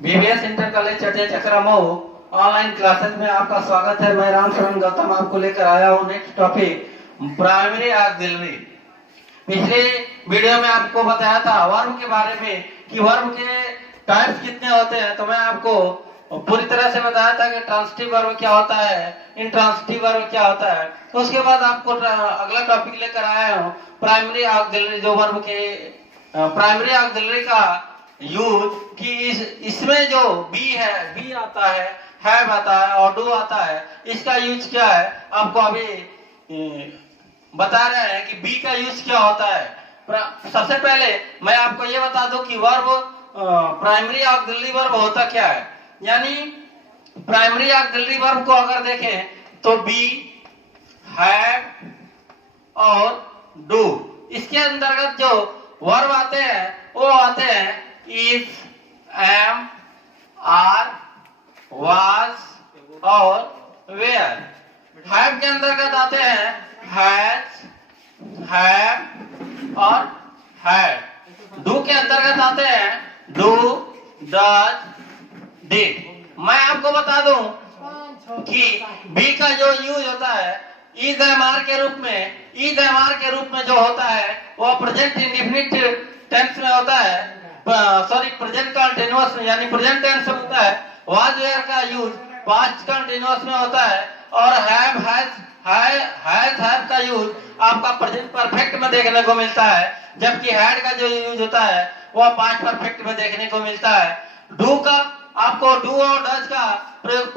BBS inter college चटिया चक्रा Mau online classes में आपका स्वागत है। मैं रामशरण गौतम आपको लेकर आया हूँ नेक्स्ट टॉपिक प्राइमरी ऑक्सिलरी। पिछले वीडियो में आपको बताया था वर्ब के बारे में कि वर्ब के टाइप्स कितने होते हैं, तो मैं आपको पूरी तरह से बताया था कि ट्रांसिटिव वर्ब क्या होता है, इंट्रांसिटिव वर्ब क्या होता है। तो उसके बाद आपको अगला टॉपिक लेकर आया हूँ प्राइमरी ऑक्सिलरी, जो वर्ब के प्राइमरी ऑक्सिलरी का यूज कि इसमें जो बी आता है, हैव आता है और डू आता है, इसका यूज क्या है आपको अभी बता रहे हैं कि बी का यूज क्या होता है। सबसे पहले मैं आपको ये बता दूं कि वर्ब प्राइमरी ऑक्सिलरी वर्ब होता क्या है। यानी प्राइमरी ऑक्सिलरी वर्ब को अगर देखें तो बी, हैव और डू, इसके अंतर्गत जो वर्ब आते हैं वो आते हैं इज, एम, आर, वाज और वेयर। हैव के अंतर्गत आते हैं हैज, हैव और हैड। डू के अंतर्गत आते हैं डू, डज, डिड। मैं आपको बता दूं कि बी का जो यूज होता है इज एम आर के रूप में, इज एम आर के रूप में जो होता है वो प्रेजेंट इंडेफिनिट टेंस में होता है, सॉरी प्रेजेंट कंटीन्यूअस में यानी प्रेजेंट टेंस में होता है। वाज वेयर का यूज पास्ट कंटीन्यूअस में होता है और हैव, हैव का यूज आपका प्रेजेंट परफेक्ट में देखने को मिलता है, जबकि हैड का जो यूज होता है वह पास्ट परफेक्ट में देखने को मिलता है। डू का आपको डू और डज का प्रयोग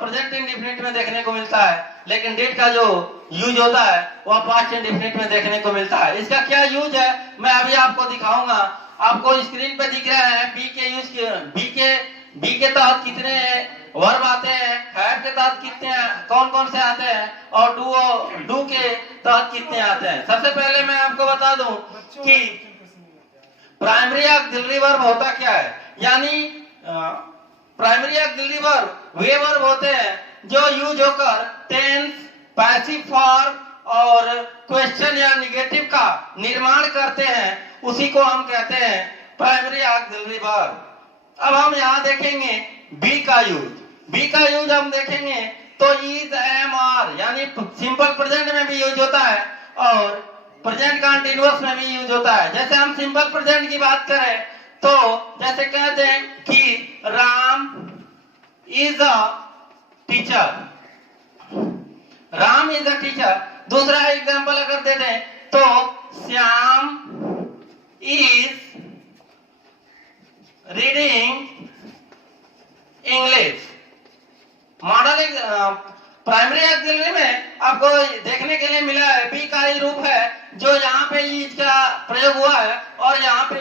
प्रेजेंट इंडेफिनिट में देखने को मिलता है, लेकिन डिड का जो यूज होता है वह पास्ट इंडेफिनिट में देखने को मिलता है। इसका क्या यूज है मैं अभी आपको दिखाऊंगा। आपको स्क्रीन पे दिख रहा है बी के यूज, बी के तहत कितने वर्ब आते हैं, हैव के तहत कितने, कौन कौन से आते हैं और डू के तहत कितने आते हैं। सबसे पहले मैं आपको बता दूं कि प्राइमरी ऑक्सिलरी वर्ब होता क्या है। यानी प्राइमरी ऑक्सिलरी वर्ब वे वर्ब होते हैं जो यूज होकर टेंस, पैसिव फॉर्म और क्वेश्चन या निगेटिव का निर्माण करते हैं, उसी को हम कहते हैं प्राइमरी ऑक्सिलरी वर्ब। अब हम यहाँ देखेंगे बी का यूज। बी का यूज हम देखेंगे तो इज, एम, आर यानी सिंपल प्रेजेंट में भी यूज होता है और प्रेजेंट कंटीन्यूअस में भी यूज होता है। जैसे हम सिंपल प्रेजेंट की बात करें तो जैसे कहते हैं कि Ram is a teacher, Ram is a teacher. दूसरा एग्जांपल अगर दे दें तो Shyam is reading English. Model primary auxiliary में आपको देखने के लिए मिला है बी का ही रूप है जो यहाँ पे इज का प्रयोग हुआ है और यहाँ पे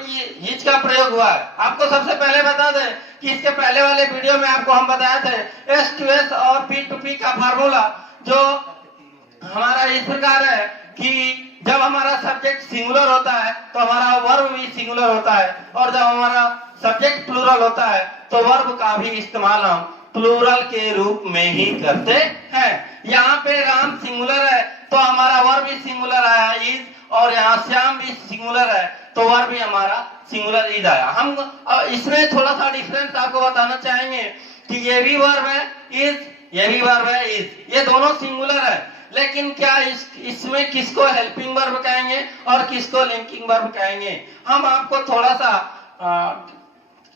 इज का प्रयोग हुआ है। आपको सबसे पहले बता दें कि इसके पहले वाले वीडियो में आपको हम बताए थे एस टू एस और पी टू पी का फार्मूला, जो हमारा इस प्रकार है कि जब हमारा सब्जेक्ट सिंगुलर होता है तो हमारा वर्ब भी सिंगुलर होता है और जब हमारा सब्जेक्ट प्लूरल होता है तो वर्ब का भी इस्तेमाल हम प्लूरल के रूप में ही करते हैं। यहाँ पे राम सिंगुलर है तो हमारा वर्ब भी सिंगुलर आया इज, और यहाँ श्याम भी सिंगुलर है तो वर्ब भी हमारा सिंगुलर इज आया। हम इसमें थोड़ा सा डिफरेंस आपको बताना चाहेंगे कि ये भी वर्ब है इज, ये भी वर्ब है इज, ये दोनों सिंगुलर है, लेकिन क्या इसमें किसको हेल्पिंग वर्ब कहेंगे और किसको लिंकिंग वर्ब कहेंगे। हम आपको थोड़ा सा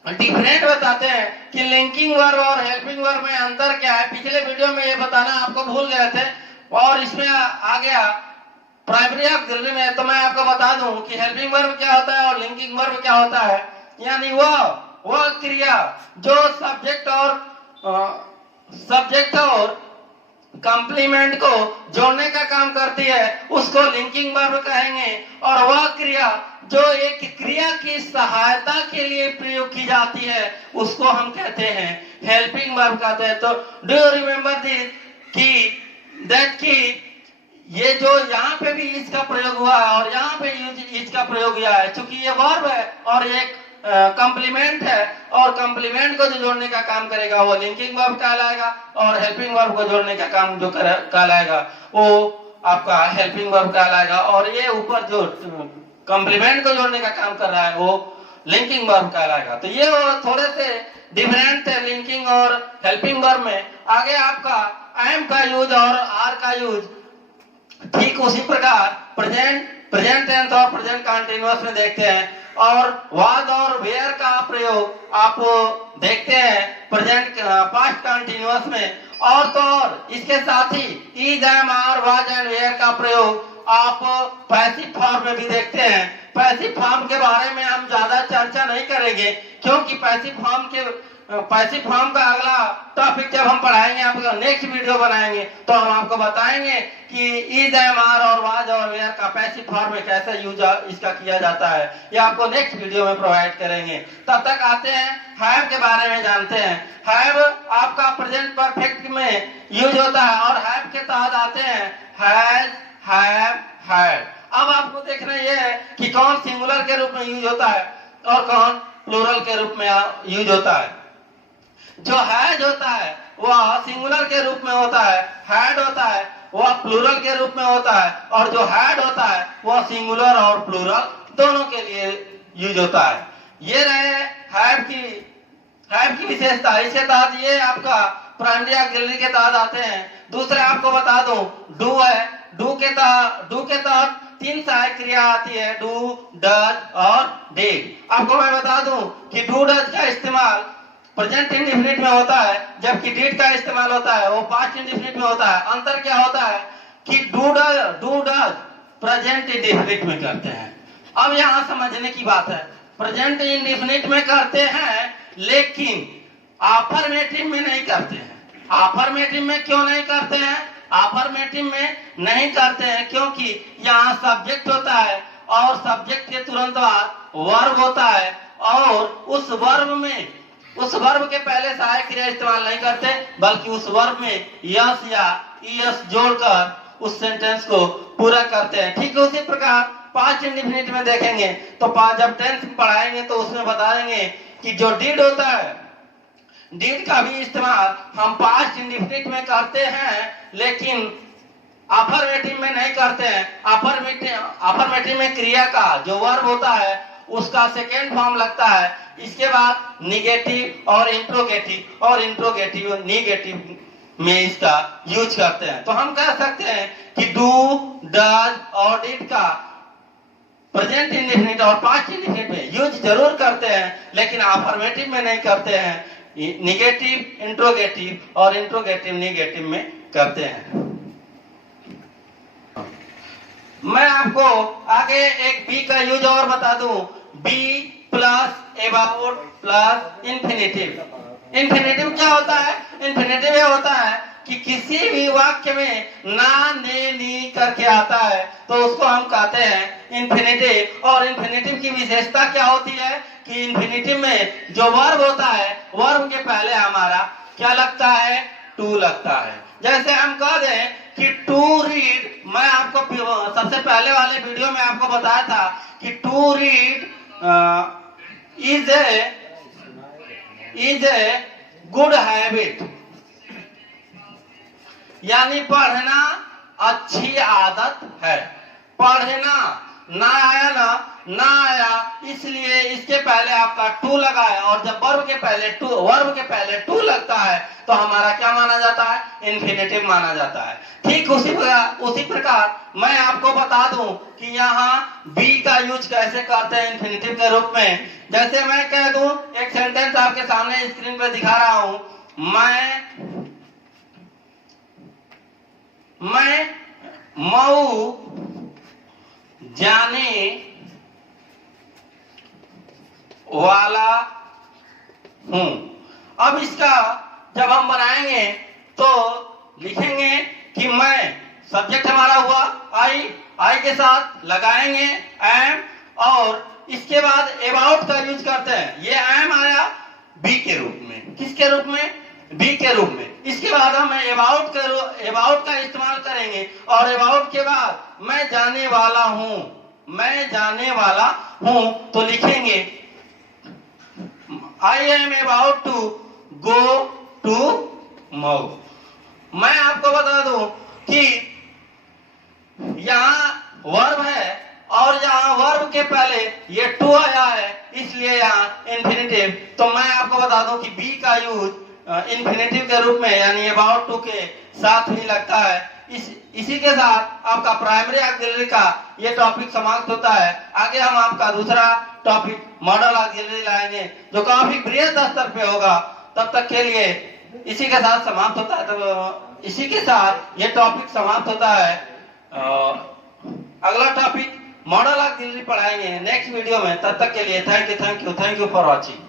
डिफरेंट बताते हैं कि लिंकिंग वर्ब और हेल्पिंग वर्ब में अंतर क्या है। पिछले वीडियो में ये बताना आपको भूल गए थे और इसमें आ गया प्राइमरी ऑक्सिलरी में, तो मैं आपको बता दूं कि हेल्पिंग वर्ब क्या होता है और लिंकिंग वर्ब क्या होता है। यानी वह क्रिया जो सब्जेक्ट और कंप्लीमेंट को जोड़ने का काम करती है उसको लिंकिंग वर्ब कहेंगे, और वह क्रिया जो एक क्रिया की सहायता के लिए प्रयोग की जाती है उसको हम कहते हैं हेल्पिंग वर्ब कहते हैं। तो डू यू रिमेम्बर दिस कि ये जो यहाँ पे भी इसका प्रयोग हुआ है और यहाँ पे इसका प्रयोग हुआ है, चूंकि ये वर्ब है और एक कंप्लीमेंट है और कंप्लीमेंट को जो जोड़ने का काम करेगा वो लिंकिंग वर्ब कहलाएगा और हेल्पिंग वर्ब को जोड़ने का काम जो कहलाएगा वो आपका हेल्पिंग वर्ब कहलाएगा, और ये ऊपर जो कंप्लीमेंट को जोड़ने का काम कर रहा है वो लिंकिंग वर्ब कहलाएगा। तो ये थोड़े से डिफरेंट लिंकिंग और हेल्पिंग वर्ब में आगे आपका एम का यूज और आर का यूज ठीक उसी प्रकार प्रेजेंट टेंस और प्रेजेंट कंटीन्यूअस में देखते हैं, और वाज और वेयर का प्रयोग आप देखते हैं प्रेजेंट पास्ट कंटीन्यूअस में, और तो और इसके साथ ही is am are was and were का प्रयोग आप पैसिव फॉर्म में भी देखते हैं। पैसिव फॉर्म के बारे में हम ज्यादा चर्चा नहीं करेंगे, क्योंकि पैसिव फॉर्म का अगला टॉपिक जब हम पढ़ाएंगे, आप नेक्स्ट वीडियो बनाएंगे तो हम आपको बताएंगे कि इज एम आर और वाज और वेयर का पैसिव फॉर्म में कैसे यूज इसका किया जाता है, ये आपको नेक्स्ट वीडियो में प्रोवाइड करेंगे। तब तक आते हैं हैव के बारे में जानते हैं। हैव आपका प्रेजेंट परफेक्ट में यूज होता है, और हैव के तहत आते हैं हैज, हैव, हैड। अब आपको देखना यह है कि कौन सिंगुलर के रूप में यूज होता है और कौन प्लूरल के रूप में यूज होता है। जो हैज होता है वह सिंगुलर के रूप में होता है, हैड होता है वह प्लूरल के रूप में होता है, और जो हैड होता है वह सिंगुलर और प्लूरल दोनों के लिए यूज होता है। ये रहे हैव की विशेषता। इसके तहत ये आपका प्राइमरी ऑक्सिलरी के तहत आते हैं। दूसरे आपको बता दूं डू है, डू के तहत 3 सहायक क्रिया आती है, डू, डज और डिड। आपको मैं बता दूं कि डू डज का इस्तेमाल प्रेजेंट इंडेफिनिट में होता है, जबकि डिड का इस्तेमाल होता है वो पास्ट इंडेफिनिट में होता है। अंतर क्या होता है कि डू डज प्रेजेंट इंडेफिनिट में करते हैं। अब यहाँ समझने की बात है, प्रेजेंट इंडेफिनिट में करते हैं लेकिन अफर्मेटिव में नहीं करते हैं। अफर्मेटिव में क्यों नहीं करते हैं? अफर्मेटिव में नहीं करते हैं क्योंकि यहाँ सब्जेक्ट होता है और सब्जेक्ट के तुरंत बाद वर्ब होता है, और उस वर्ब के पहले सहायक क्रिया इस्तेमाल नहीं करते, बल्कि उस वर्ब में यस या ईएस जोड़कर उस सेंटेंस को पूरा करते हैं। ठीक है, उसी प्रकार पास्ट इंडेफिनिट में देखेंगे तो जब टेंस पढ़ाएंगे तो उसमें बता देंगे कि जो डिड होता है, डिड का भी इस्तेमाल हम पास्ट इंडेफिनिट में करते हैं लेकिन अफर्मेटिव में नहीं करते हैं। अफर्मेटिव में क्रिया का जो वर्ब होता है उसका सेकेंड फॉर्म लगता है, इसके बाद निगेटिव और इंट्रोगेटिव निगेटिव में इसका यूज करते हैं। तो हम कह सकते हैं कि डू, डज और डिड का प्रेजेंट इंडेफिनिट और पास्ट इंडेफिनिट में यूज जरूर करते हैं, लेकिन अफर्मेटिव में नहीं करते हैं। निगेटिव इंट्रोगेटिव और इंट्रोगेटिव निगेटिव में करते हैं। मैं आपको आगे एक बी का यूज और बता दूं, be plus about plus infinitive. Infinitive क्या होता है? इंफिनिटिव ये होता है कि किसी भी वाक्य में ना, ने, नी करके आता है तो उसको हम कहते हैं इंफिनिटिव। और इंफिनिटिव की विशेषता क्या होती है कि इंफिनिटिव में जो वर्ब होता है, वर्ब के पहले हमारा क्या लगता है? टू लगता है। जैसे हम कह दें कि टू रीड, मैं आपको सबसे पहले वाले वीडियो में आपको बताया था कि to read is a good habit, यानी पढ़ना अच्छी आदत है। पढ़ना ना आया इसलिए इसके पहले आपका टू लगा है, और जब वर्ब के पहले टू लगता है तो हमारा क्या माना जाता है? इंफिनिटिव माना जाता है। ठीक उसी प्रकार मैं आपको बता दूं कि यहाँ बी का यूज कैसे करते हैं इंफिनिटिव के रूप में। जैसे मैं कह दूं, एक सेंटेंस आपके सामने स्क्रीन पे दिखा रहा हूं, मैं मऊ जाने वाला हूं। अब इसका जब हम बनाएंगे तो लिखेंगे कि मैं, सब्जेक्ट हमारा हुआ आई के साथ लगाएंगे एम, और इसके बाद अबाउट का यूज करते हैं। ये एम आया बी के रूप में। किसके रूप में? बी के रूप में। इसके बाद हम अबाउट का इस्तेमाल करेंगे, और अबाउट के बाद मैं जाने वाला हूं तो लिखेंगे I am about to go to Mau. मैं आपको बता दूं कि यहाँ वर्ब है और यहाँ वर्ब के पहले ये टू आया है, इसलिए यहाँ इन्फिनेटिव। तो मैं आपको बता दूं कि बी का यूज इन्फिनेटिव के रूप में यानी अबाउट टू के साथ ही लगता है। इसी के साथ आपका प्राइमरी ऑक्सिलरी का ये टॉपिक समाप्त होता है। आगे हम आपका दूसरा टॉपिक मॉडल ऑक्सिलरी लाएंगे जो काफी बृहद स्तर पे होगा। तब तक के लिए इसी के साथ समाप्त होता है। तो इसी के साथ ये टॉपिक समाप्त होता है। अगला टॉपिक मॉडल ऑक्सिलरी पढ़ाएंगे नेक्स्ट वीडियो में। तब तक के लिए थैंक यू फॉर वॉचिंग।